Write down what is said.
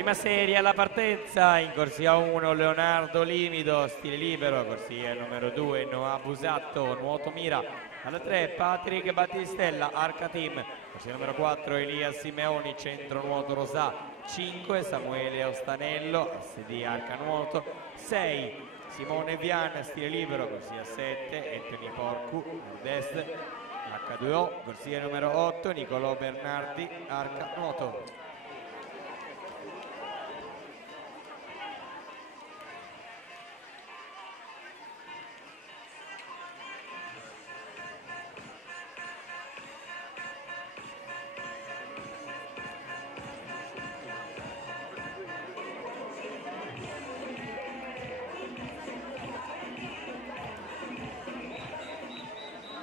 Prima serie alla partenza, in corsia 1 Leonardo Limido, stile libero, corsia numero 2 Noah Busatto, nuoto mira, alla 3 Patrick Battistella, Arca Team, corsia numero 4 Elia Simeoni, centro nuoto Rosà, 5 Samuele Ostanello, SD Arca Nuoto, 6 Simone Vian, stile libero, corsia 7 Anthony Porcu, nord-est, H2O, corsia numero 8 Nicolò Bernardi, Arca Nuoto.